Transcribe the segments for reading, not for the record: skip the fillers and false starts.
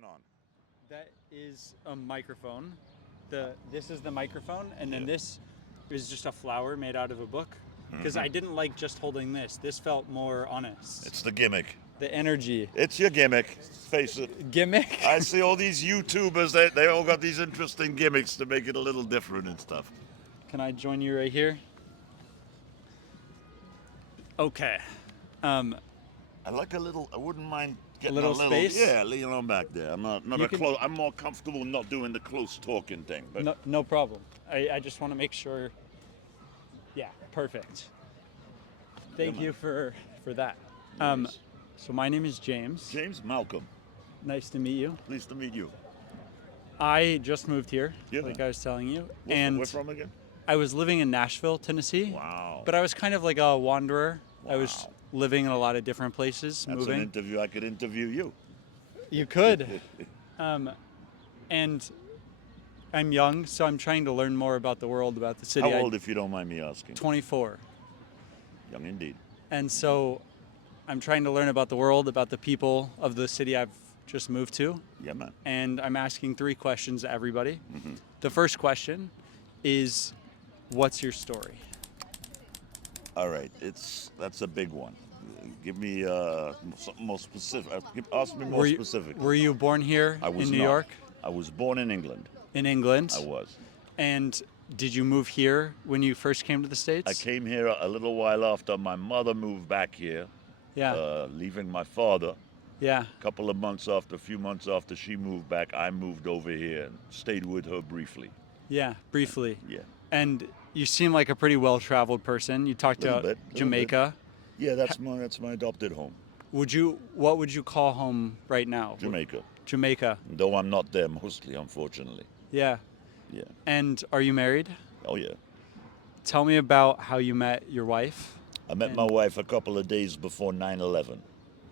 going on? That is a microphone. This is the microphone, and then Yeah. this is just a flower made out of a book. Because Mm-hmm. I didn't like just holding this. This felt more honest. It's the gimmick. The energy. It's your gimmick. Face it. Gimmick? I see all these YouTubers. They all got these interesting gimmicks to make it a little different and stuff. Can I join you right here? Okay. I like a little. I wouldn't mind getting little space? Yeah, lean on back there. I'm not You a can- close. I'm more comfortable not doing the close talking thing. But No problem. I just want to make sure. Yeah, perfect. Thank man. you for that. Nice. So my name is James. James Malcolm, Nice to meet you. pleased to meet you. I just moved here, Yeah, like man. I was telling you, Where, and where from again? I was living in Nashville, Tennessee. Wow. But I was kind of like a wanderer. I was Wow. living in a lot of different places, That's moving. an interview. I could interview you. You could. And I'm young, so I'm trying to learn more about the world, about the city. How old, if you don't mind me asking? 24. Young indeed. And so I'm trying to learn about the world, about the people of the city I've just moved to. Yeah, man. And I'm asking 3 questions to everybody. Mm-hmm. The first question is, what's your story? All right, that's a big one. Give me something more specific. Ask me more specific. Were you born here I was in New not. York? I was born in England. In England? I was. And did you move here when you first came to the States? I came here a little while after my mother moved back here, Yeah. leaving my father. Yeah. A few months after she moved back, I moved over here and stayed with her briefly. Yeah. Briefly. Yeah. And you seem like a pretty well-traveled person. You talked Little about bit, little Jamaica. Yeah, that's my adopted home, What would you call home right now? Jamaica. Jamaica. Though I'm not there mostly, unfortunately. Yeah. Yeah. And are you married? Oh yeah. Tell me about how you met your wife. I met my wife a couple of days before 9/11.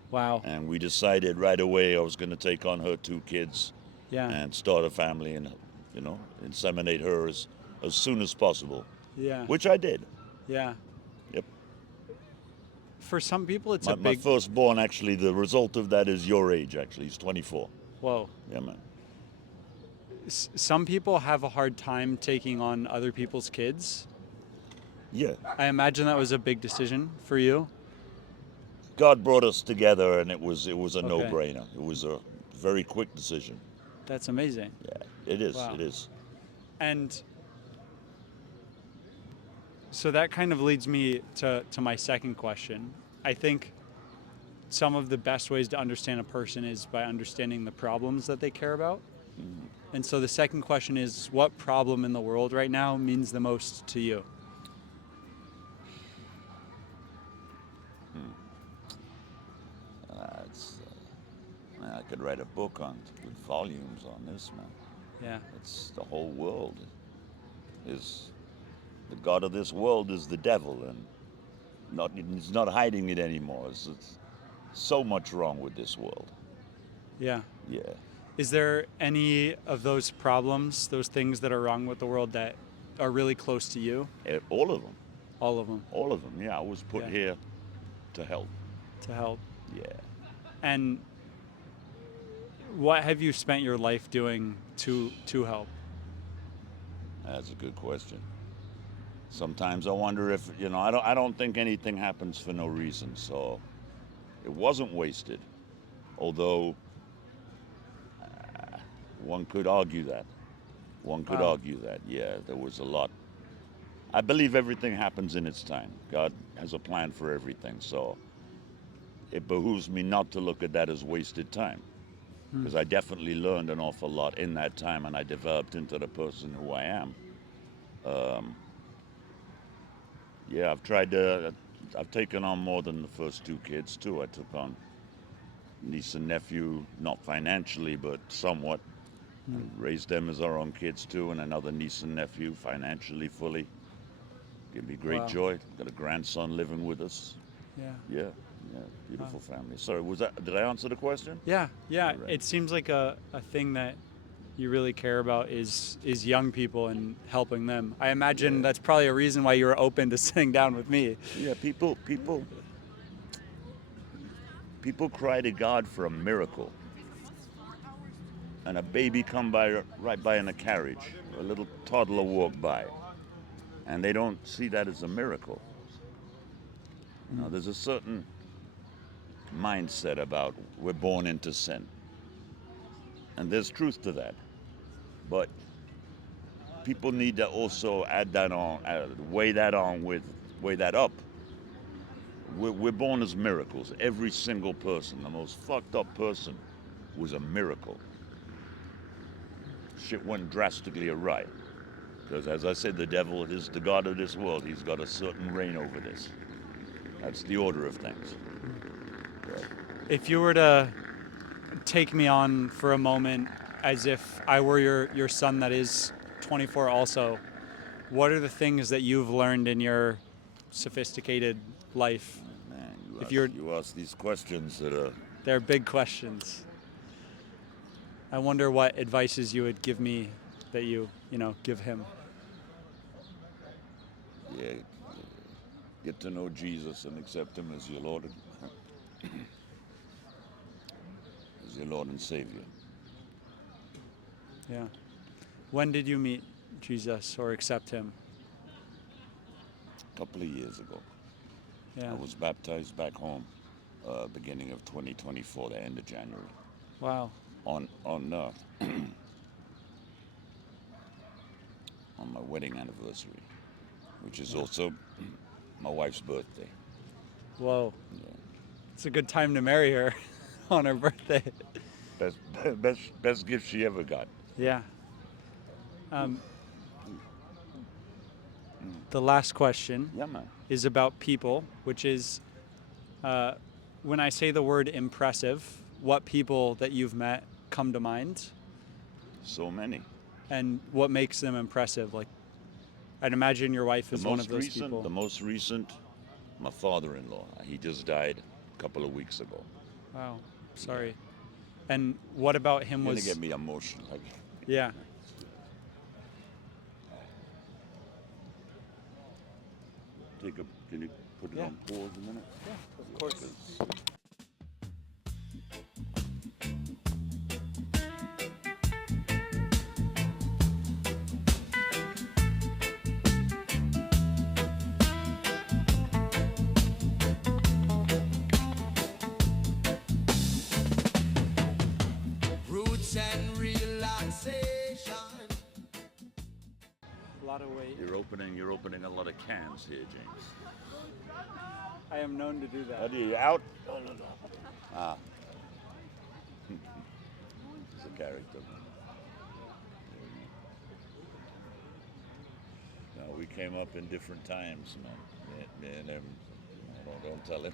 Wow. And we decided right away I was going to take on her 2 kids Yeah. and start a family and, inseminate her as soon as possible, Yeah. which I did. Yeah. Yep. For some people, it's My, a my big. firstborn, actually, the result of that is your age, actually. He's 24. Whoa. Yeah, man. Some people have a hard time taking on other people's kids. Yeah. I imagine that was a big decision for you. God brought us together, and it was a no-brainer. It was a very quick decision. That's amazing. Yeah, it is. Wow. It is. And so that kind of leads me to my second question. I think some of the best ways to understand a person is by understanding the problems that they care about. Mm-hmm. And so the second question is, what problem in the world right now means the most to you? Man, I could write a book with volumes on this, man. Yeah. It's the whole world. Is the God of this world is the devil, and he's not hiding it anymore. It's so much wrong with this world. Yeah. Yeah. Is there any of those problems, those things that are wrong with the world that are really close to you? All of them. All of them. All of them. Yeah, I was put Yeah. here to help. To help. Yeah. And what have you spent your life doing to help? That's a good question. Sometimes I wonder if I don't think anything happens for no reason. So it wasn't wasted, although one could argue that. Wow. Yeah, there was a lot. I believe everything happens in its time. God has a plan for everything, so it behooves me not to look at that as wasted time, because I definitely learned an awful lot in that time, and I developed into the person who I am. Yeah, I've taken on more than the first 2 kids too. I took on niece and nephew, not financially, but somewhat. And raised them as our own kids too, and another niece and nephew financially fully. Give me great Wow. joy. Got a grandson living with us. Yeah. Yeah, beautiful family. Sorry, did I answer the question? Yeah. Right. It seems like a thing that you really care about is young people and helping them. I imagine that's probably a reason why you were open to sitting down with me. Yeah, people cry to God for a miracle. and a baby come by right by in a carriage, a little toddler walk by, and they don't see that as a miracle. You know, there's a certain mindset about we're born into sin, and there's truth to that. But people need to also add that on, weigh that up. We're born as miracles. Every single person, the most fucked up person, was a miracle. Shit went drastically awry. Because as I said, the devil is the god of this world. He's got a certain reign over this. That's the order of things. But If you were to take me on for a moment as if I were your son that is 24 also, what are the things that you've learned in your sophisticated life? man, If you ask these questions that are they're big questions. I wonder what advices you would give me that you give him. yeah, get to know Jesus and accept him as your Lord as your Lord and Savior. Yeah. When did you meet Jesus or accept him? A couple of years ago, Yeah. I was baptized back home, beginning of 2024, the end of January, Wow. on on my wedding anniversary, which is also my wife's birthday. Whoa. Yeah. It's a good time to marry her on her birthday. Best, best gift she ever got. Yeah. The last question Yeah, man. is about people, which is when I say the word impressive, what people that you've met come to mind So many. and what makes them impressive? Like, I'd imagine your wife is one of those people. The most recent, my father-in-law. He just died a couple of weeks ago. Wow. Sorry. And what about him You're was... gonna get me emotional. Yeah. Can you put it Yeah. on pause a minute? Yeah, of course. 'Cause Roots and relaxation. A lot of weight. you're opening a lot of cans here, James. I am known to do that. Are you out? Ah. He's a character. No, we came up in different times, man. Me and him. Don't tell him.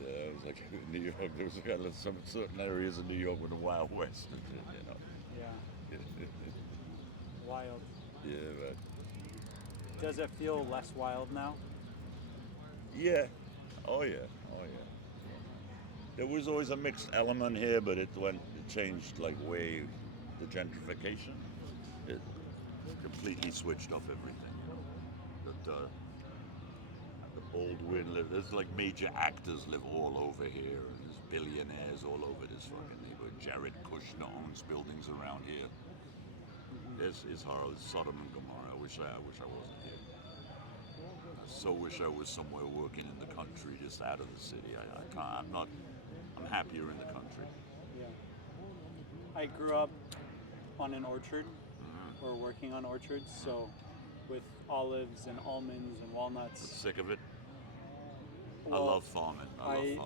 Yeah, it was like New York. There was kind of some certain areas of New York with the Wild West, you know. Yeah. Wild. Yeah, but Does it feel less wild now? yeah. Oh yeah. Oh yeah. There was always a mixed element here, but it changed like way the gentrification. It completely switched off everything. The Baldwin live. There's like major actors live all over here, and there's billionaires all over this fucking neighborhood. Jared Kushner owns buildings around here. It's horrible. It's Sodom and Gomorrah. I wish I wasn't here. I so wish I was somewhere working in the country, just out of the city. I can't. I'm not. I'm happier in the country. Yeah. I grew up on an orchard, or working on orchards, so with olives and almonds and walnuts. Sick of it. I Well, love farming. I love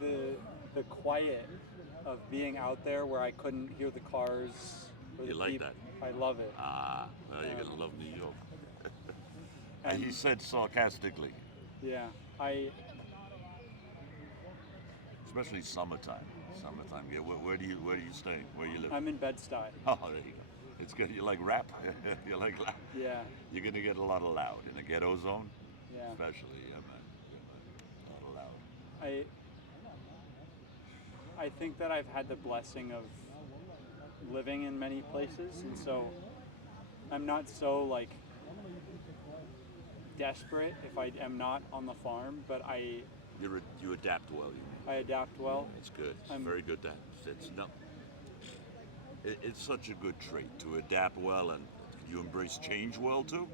farming. The quiet of being out there where I couldn't hear the cars or the You like people. that? I love it. Well, you're gonna love New York. And He said sarcastically, yeah, especially summertime. Summertime. Yeah. Where do you stay? Where you live? I'm in bed-stuy. Oh, there you go. It's good. You like rap? You like loud? Yeah, You're gonna get a lot of loud in the ghetto zone, yeah. especially. Yeah, man. A lot of loud. I think that I've had the blessing of living in many places, and so I'm not so like desperate if I am not on the farm, but You adapt well. You mean? I adapt well. It's good. It's I'm- very good. That it's no. It's such a good trait to adapt well, and you embrace change well too.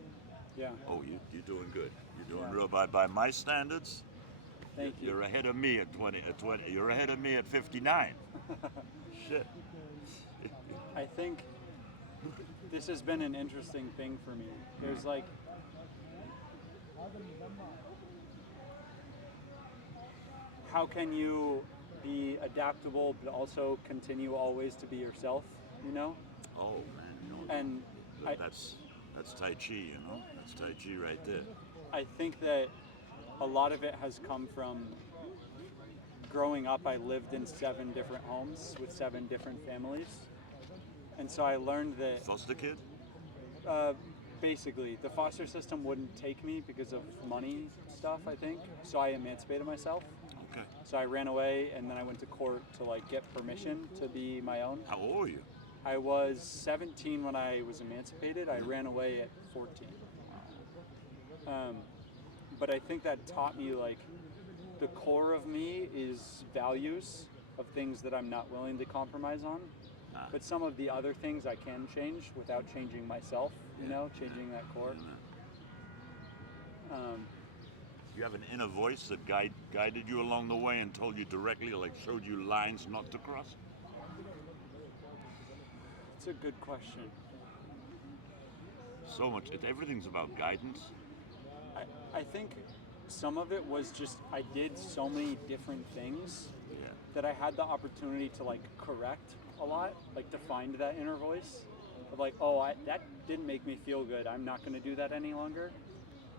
Yeah. Oh, you're doing good. You're doing Yeah. real. By my standards, Thank you. you're ahead of me at 20. At 20, you're ahead of me at 59. Shit. I think this has been an interesting thing for me. There's like, how can you be adaptable but also continue always to be yourself, you know? Oh man, And I, that's Tai Chi, That's Tai Chi right there. I think that a lot of it has come from growing up. I lived in 7 different homes with 7 different families. And so I learned that Foster kid? basically the foster system wouldn't take me because of money stuff, I think. So I emancipated myself. Okay. So I ran away and then I went to court to like get permission to be my own. How old are you? I was 17 when I was emancipated. I ran away at 14. But I think that taught me like the core of me is values of things that I'm not willing to compromise on. But some of the other things I can change without changing myself, changing that core. You have an inner voice that guided you along the way and told you directly, like showed you lines not to cross? It's a good question. So much. Everything's about guidance. I think some of it was just I did so many different things Yeah. that I had the opportunity to like correct a lot, like to find that inner voice of like, that didn't make me feel good. I'm not going to do that any longer.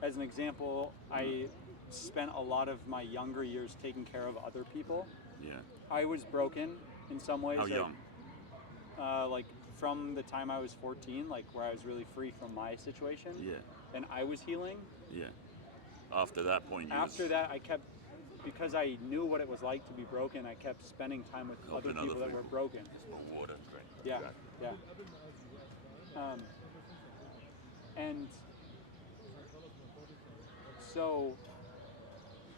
As an example, I spent a lot of my younger years taking care of other people. Yeah. I was broken in some ways. How young? Like from the time I was 14, like where I was really free from my situation. Yeah. And I was healing. Yeah. After that point, That, I kept, because I knew what it was like to be broken, I kept spending time with other Helping people other that were people. broken. More water, great. Yeah, Exactly. yeah. And so,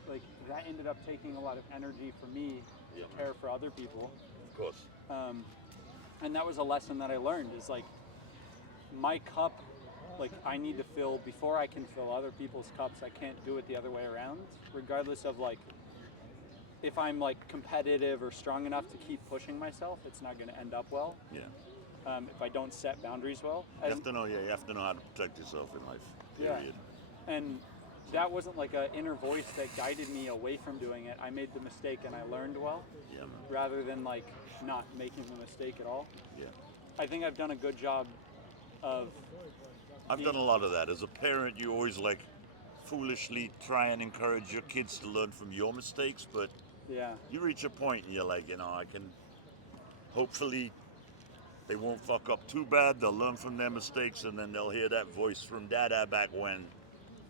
like, that ended up taking a lot of energy for me to care for other people. Of course. And that was a lesson that I learned is like, my cup, like I need to fill before I can fill other people's cups. I can't do it the other way around, regardless of like, if I'm like competitive or strong enough to keep pushing myself, it's not going to end up well. Yeah. If I don't set boundaries well. You have to know. Yeah. You have to know how to protect yourself in life. Period. Yeah. And that wasn't like an inner voice that guided me away from doing it. I made the mistake and I learned well, Yeah, man. rather than like not making the mistake at all. Yeah. I think I've done a good job of. I've done a lot of that. As a parent, you always like foolishly try and encourage your kids to learn from your mistakes, but Yeah. you reach a point and you're like, I can, hopefully they won't fuck up too bad. They'll learn from their mistakes, and then they'll hear that voice from Dada back when,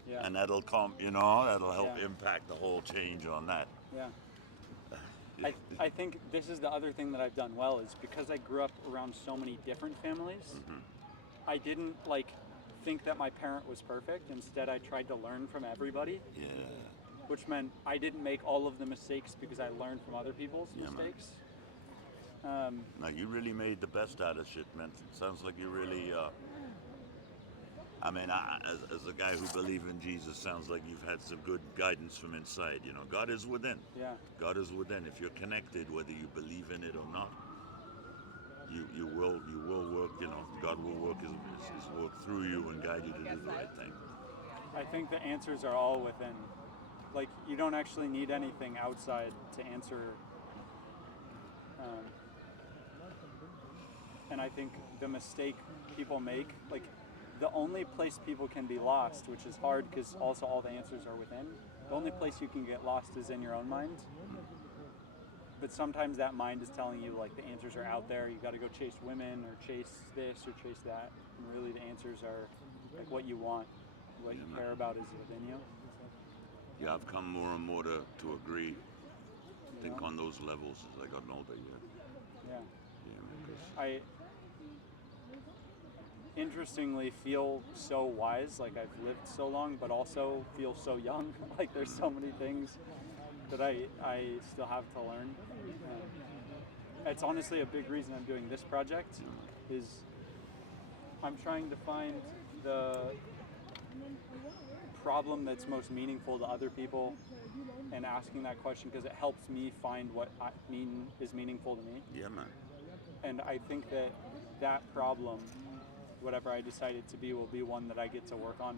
Yeah. and that'll that'll help Yeah. impact the whole change on that. Yeah. I think this is the other thing that I've done well is because I grew up around so many different families, I didn't like think that my parent was perfect. Instead, I tried to learn from everybody, Yeah. which meant I didn't make all of the mistakes because I learned from other people's mistakes. Now you really made the best out of shit, man. It sounds like you really. As a guy who believes in Jesus, sounds like you've had some good guidance from inside. God is within. Yeah. God is within. If you're connected, whether you believe in it or not, you will work. God will work his work through you and guide you to do the right thing. I think the answers are all within. Like, you don't actually need anything outside to answer. And I think the mistake people make, like, the only place people can be lost, which is hard because also all the answers are within, the only place you can get lost is in your own mind. But sometimes that mind is telling you, like, the answers are out there. You got to go chase women or chase this or chase that. And really the answers are, like, what you want, what you care about is within you. Yeah, I've come more and more to agree. I think on those levels as I got older. Yeah. Yeah, because I interestingly feel so wise, like I've lived so long, but also feel so young. Like there's so many things that I still have to learn. it's honestly a big reason I'm doing this project. Is I'm trying to find the problem that's most meaningful to other people, and asking that question because it helps me find what is meaningful to me. Yeah, man. And I think that that problem, whatever I decide it to be, will be one that I get to work on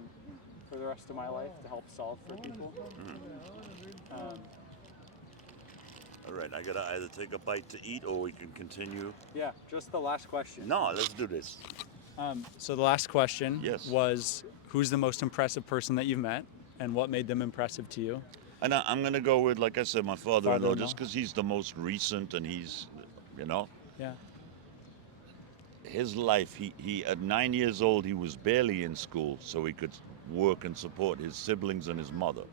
for the rest of my life to help solve for people. All right, I gotta either take a bite to eat or we can continue. Yeah, just the last question. No, let's do this. So the last question Yes. was, who's the most impressive person that you've met, and what made them impressive to you? And I'm gonna go with, like I said, my father-in-law, Father-in-law. just because he's the most recent and he's, Yeah. his life. He at 9 years old, he was barely in school, so he could work and support his siblings and his mother.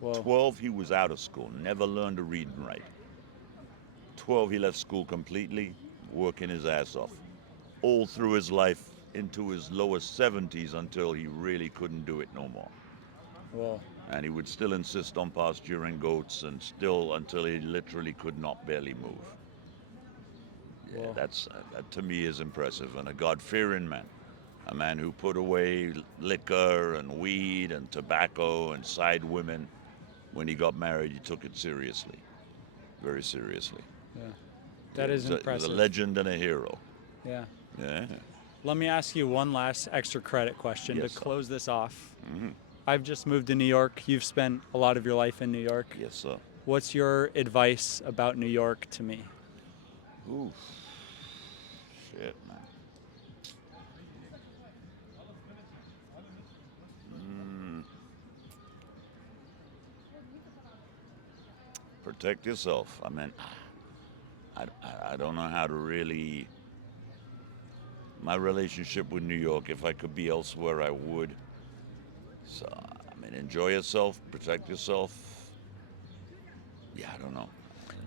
Whoa. 12, he was out of school, never learned to read and write. 12, he left school completely, working his ass off. All through his life into his lower 70s until he really couldn't do it no more. Whoa. And he would still insist on pasturing goats and still until he literally could not barely move. Yeah, Whoa. that to me is impressive. And a God-fearing man. A man who put away liquor and weed and tobacco and side women. When he got married, he took it seriously. Very seriously. Yeah. That is He was impressive. a legend and a hero. Yeah. Yeah. Let me ask you one last extra credit question Yes, to sir. close this off. Mm-hmm. I've just moved to New York. You've spent a lot of your life in New York. Yes, sir. What's your advice about New York to me? Ooh. Shit, man. Protect yourself. I mean, I don't know how to really. My relationship with New York, if I could be elsewhere, I would. So, I mean, enjoy yourself, protect yourself. Yeah, I don't know.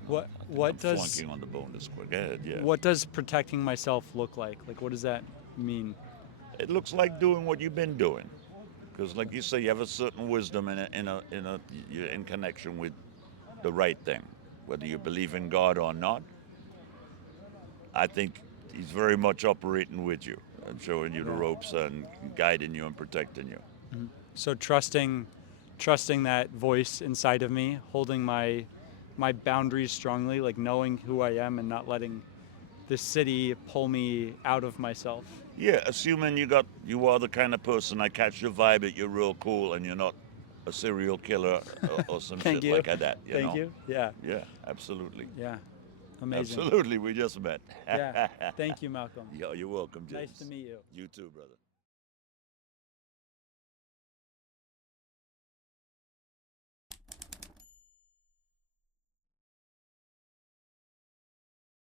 What I'm does flunking on the bone this quick. Go ahead, yeah. what does protecting myself look like? Like, what does that mean? It looks like doing what you've been doing, because, like you say, you have a certain wisdom you're in connection with the right thing, whether you believe in God or not. I think He's very much operating with you and showing you the ropes and guiding you and protecting you. So trusting that voice inside of me, holding my boundaries strongly, like knowing who I am and not letting the city pull me out of myself. Yeah, assuming you are the kind of person I catch your vibe that you're real cool and you're not a serial killer or some Thank shit you. like that. Thank you. Yeah. Yeah, absolutely. Yeah. Amazing. Absolutely, we just met. Yeah. Thank you, Malcolm. Yo, you're welcome, James. Nice to meet you. You too, brother.